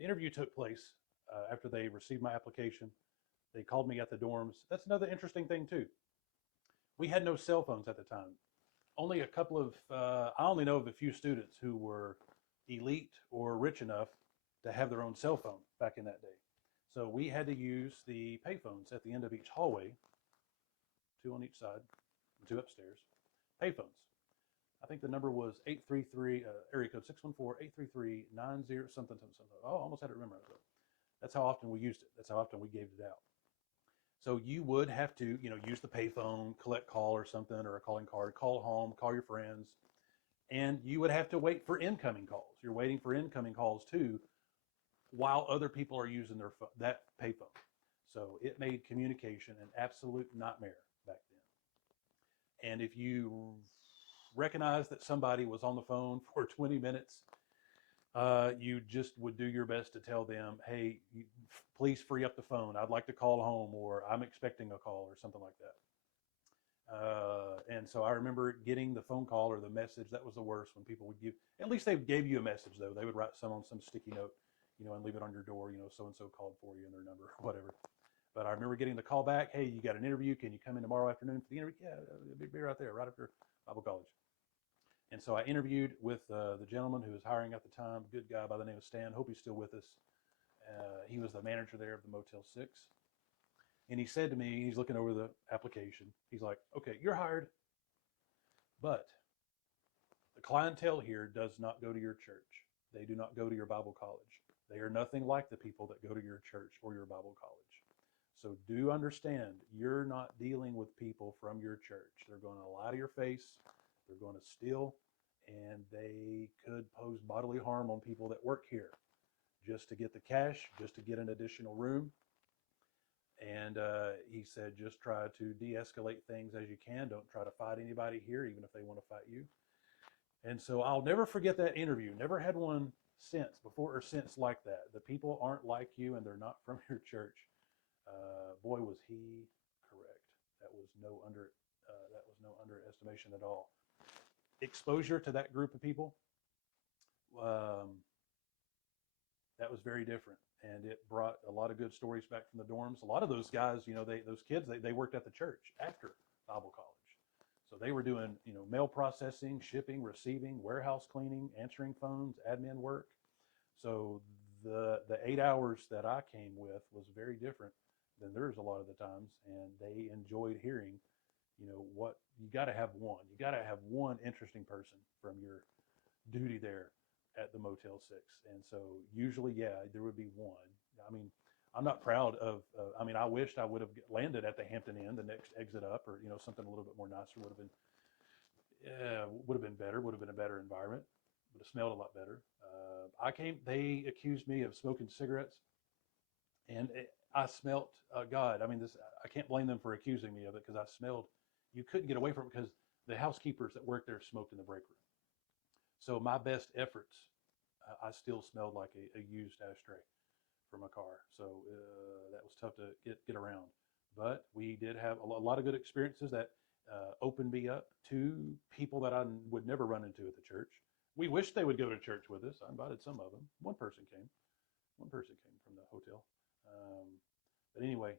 The interview took place after they received my application. They called me at the dorms. That's another interesting thing too. We had no cell phones at the time. Only a couple of, I only know of a few students who were elite or rich enough to have their own cell phone back in that day. So we had to use the payphones at the end of each hallway, two on each side, and two upstairs, payphones. I think the number was 833, area code 614-833-90, something, something, something. Oh, I almost had it memorized. That's how often we used it. That's how often we gave it out. So you would have to, use the payphone, collect call or something, or a calling card, call home, call your friends, and you would have to wait for incoming calls. You're waiting for incoming calls too, while other people are using that payphone. So it made communication an absolute nightmare back then. And if you recognize that somebody was on the phone for 20 minutes, you just would do your best to tell them, hey, please free up the phone. I'd like to call home, or I'm expecting a call, or something like that. And so I remember getting the phone call or the message. That was the worst, when people would give, at least they gave you a message though. They would write some on some sticky note, and leave it on your door, so-and-so called for you, and their number or whatever. But I remember getting the call back, hey, you got an interview. Can you come in tomorrow afternoon for the interview? Yeah, it'll be right there, right after Bible college. And so I interviewed with the gentleman who was hiring at the time, good guy by the name of Stan. Hope he's still with us. He was the manager there of the Motel 6. And he said to me, he's looking over the application. He's like, okay, you're hired, but the clientele here does not go to your church. They do not go to your Bible college. They are nothing like the people that go to your church or your Bible college. So do understand, you're not dealing with people from your church. They're going to lie to your face. They're going to steal, and they could pose bodily harm on people that work here just to get the cash, just to get an additional room. And he said, just try to de-escalate things as you can. Don't try to fight anybody here, even if they want to fight you. And so I'll never forget that interview. Never had one before or since like that. The people aren't like you, and they're not from your church. Boy, was he correct. That was no underestimation at all. Exposure to that group of people, that was very different, and it brought a lot of good stories back from the dorms. A lot of those guys, those kids, they worked at the church after Bible college, so they were doing mail processing, shipping, receiving, warehouse cleaning, answering phones, admin work. So the 8 hours that I came with was very different than theirs a lot of the times, and they enjoyed hearing what you got to have one interesting person from your duty there at the Motel 6. And so usually, yeah, there would be one. I mean, I'm not proud of, I wished I would have landed at the Hampton Inn, the next exit up, or, something a little bit more nicer would have been better, would have been a better environment, would have smelled a lot better. They accused me of smoking cigarettes, and I smelled, God, I can't blame them for accusing me of it, because I smelled, you couldn't get away from it, because the housekeepers that worked there smoked in the break room. So my best efforts, I still smelled like a used ashtray from a car. So that was tough to get around. But we did have a lot of good experiences that opened me up to people that I would never run into at the church. We wish they would go to church with us. I invited some of them. One person came from the hotel. But anyway,